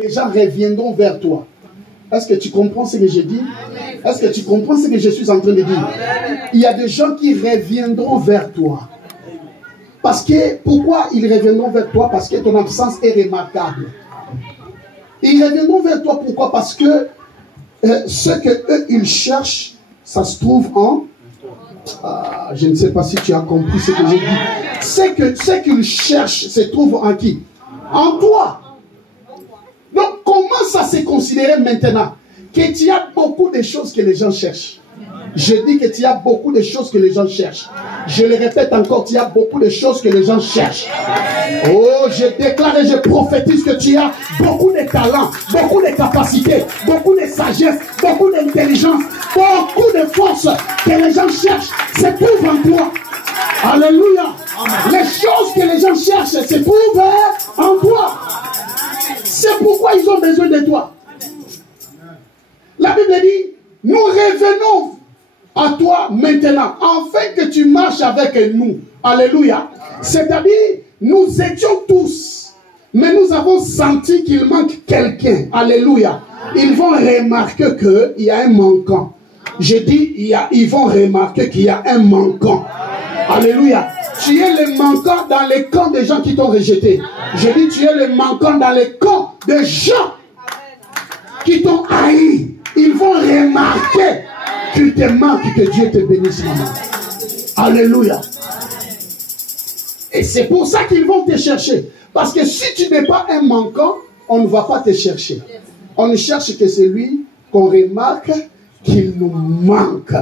les gens reviendront vers toi. Est-ce que tu comprends ce que je dis? Est-ce que tu comprends ce que je suis en train de dire? Il y a des gens qui reviendront vers toi. Parce que, pourquoi ils reviendront vers toi? Parce que ton absence est remarquable. Ils reviendront vers toi, pourquoi? Parce que ce qu'eux, ils cherchent, ça se trouve en... je ne sais pas si tu as compris ce que j'ai dit. Ce qu'ils cherchent se trouve en qui? En toi. Donc, comment ça s'est considéré maintenant? Que tu as beaucoup de choses que les gens cherchent. Je dis que tu as beaucoup de choses que les gens cherchent. Je le répète encore, tu as beaucoup de choses que les gens cherchent. Oh, je déclare et je prophétise que tu as beaucoup de talents, beaucoup de capacités, beaucoup de sagesse, beaucoup d'intelligence, beaucoup de force que les gens cherchent se trouvent en toi. Alléluia. Les choses que les gens cherchent se trouvent en toi. C'est pourquoi ils ont besoin de toi. La Bible dit, nous revenons à toi maintenant, afin que tu marches avec nous. Alléluia. C'est-à-dire, nous étions tous, mais nous avons senti qu'il manque quelqu'un. Alléluia. Ils vont remarquer qu'il y a un manquant. Je dis, ils vont remarquer qu'il y a un manquant. Alléluia. Tu es le manquant dans les camps des gens qui t'ont rejeté. Je dis, tu es le manquant dans les camps des gens qui t'ont haï. Ils vont remarquer qu'il te manque, que Dieu te bénisse, maman. Alléluia. Et c'est pour ça qu'ils vont te chercher. Parce que si tu n'es pas un manquant, on ne va pas te chercher. On ne cherche que celui qu'on remarque qu'il nous manque.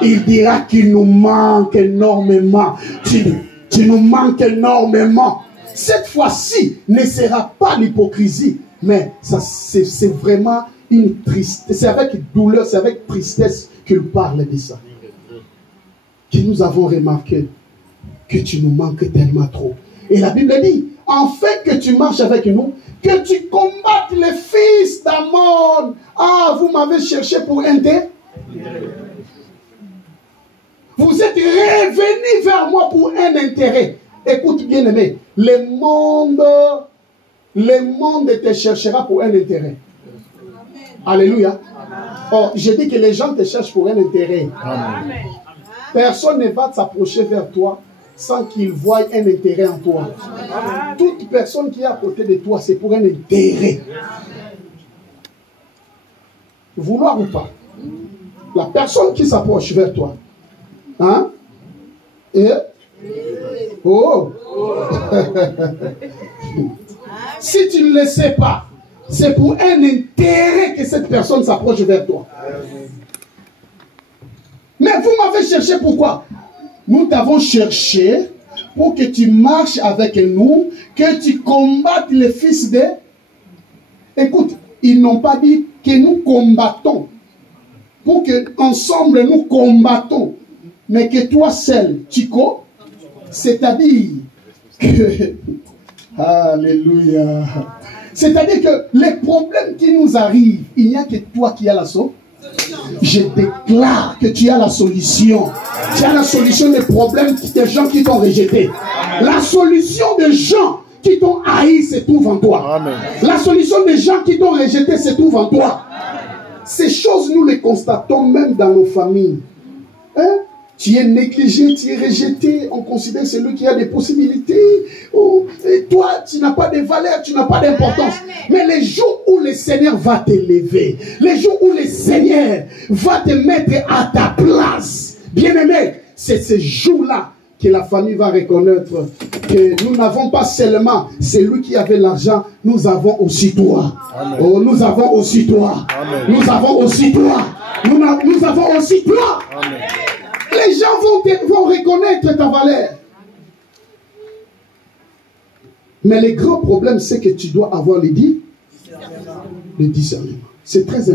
Il dira qu'il nous manque énormément. Tu nous manques énormément. Cette fois-ci ne sera pas l'hypocrisie, mais c'est vraiment une tristesse. C'est avec douleur, c'est avec tristesse qu'il parle de ça. Que nous avons remarqué que tu nous manques tellement trop. Et la Bible dit, afin que tu marches avec nous, que tu combattes les fils d'Ammon. Ah, vous m'avez cherché pour intérêt. Vous êtes revenus vers moi pour un intérêt. Écoute bien aimé, le monde te cherchera pour un intérêt. Alléluia. Oh, je dis que les gens te cherchent pour un intérêt. Amen. Personne ne va s'approcher vers toi sans qu'il voie un intérêt en toi. Amen. Toute personne qui est à côté de toi, c'est pour un intérêt. Vouloir ou pas. La personne qui s'approche vers toi. Hein? Et? Oh! Si tu ne le sais pas, c'est pour un intérêt que cette personne s'approche vers toi. Mais vous m'avez cherché pourquoi? Nous t'avons cherché pour que tu marches avec nous, que tu combattes les fils de... Écoute, ils n'ont pas dit que nous combattons, pour que ensemble nous combattons, mais que toi seul, tu combats. C'est-à-dire que... Alléluia. C'est-à-dire que les problèmes qui nous arrivent, il n'y a que toi qui as la solution. Je déclare que tu as la solution. Tu as la solution des problèmes des gens qui t'ont rejeté. La solution des gens qui t'ont haï se trouve en toi. Amen. La solution des gens qui t'ont rejeté se trouve en toi. Ces choses, nous les constatons même dans nos familles. Hein? Tu es négligé, tu es rejeté, on considère celui qui a des possibilités. Oh, et toi, tu n'as pas de valeur, tu n'as pas d'importance. Mais les jours où le Seigneur va t'élever, les jours où le Seigneur va te mettre à ta place, bien-aimé, c'est ce jour-là que la famille va reconnaître que nous n'avons pas seulement celui qui avait l'argent, nous avons aussi toi. Amen. Oh, nous avons aussi toi. Amen. Nous avons aussi toi. Nous avons aussi toi. Amen. Les gens vont reconnaître ta valeur. Mais le grand problème, c'est que tu dois avoir le discernement. C'est très important.